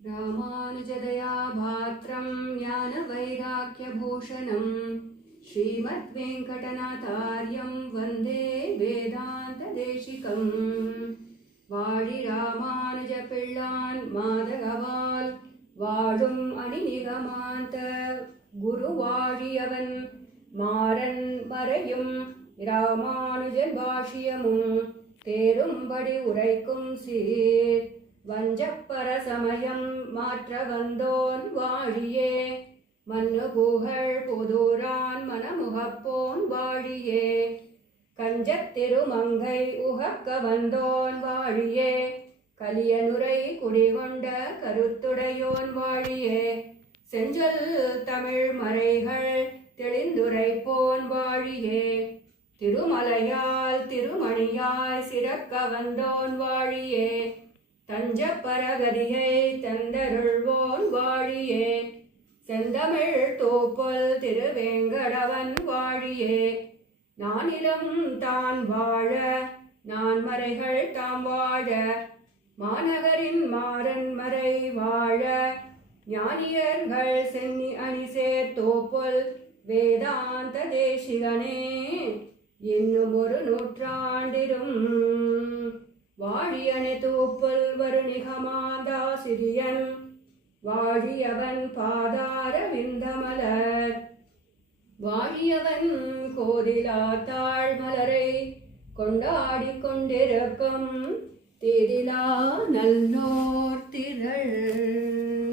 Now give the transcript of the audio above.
ராமானுஜதயா பாத்ரம் ஞான வைராக்கியபூஷணம் ஸ்ரீமத்வேங்கடநாதார்யம் வந்தே வேதாந்த தேசிகம். வாழி ராமானுஜ பிள்ளான் மாதகவால் வாழும் அணிநிகமாந்த குருவாழியவன் மாறன் மறையும் ராமானுஜன் பாஷ்யமும் தேரும்படி உரைக்கும் சீர் வஞ்சப்பர சமயம் மாற்ற வந்தோன் வாழியே மன்னு புகழ் புதூரான் மனமுகப்போன் வாழியே கஞ்சத்திருமங்கை உகக்க வந்தோன் வாழியே கலியனுரை குடிகொண்ட கருத்துடையோன் வாழியே செஞ்சொல் தமிழ் மறைகள் தெளிந்துரைப்போன் வாழியே திருமலையால் திருமணியாய் சிறக்க வந்தோன் வாழியே தஞ்சப்பரகதியை தந்தருள்வோன் வாழியே செந்தமிழ் தோப்பல் திருவேங்கடவன் வாழியே நானிலம் தான் வாழ நான் மறைகள் தாம் வாழ மாநகரின் மாறன் மறை வாழ ஞானியர்கள் சென்னி அணிசேர் தோப்பல் வேதாந்த தேசிகனே இன்னும் ஒரு நூற்றாண்டிலும் வாழியனை தூப்பல் வருணிகமாதாசிரியன் வாழியவன் பாதார விந்தமலர் வாழியவன் கோதிலா தாழ்மலரை கொண்டாடி கொண்டிருக்கும் தேதிலா நல்லோர் திரள்.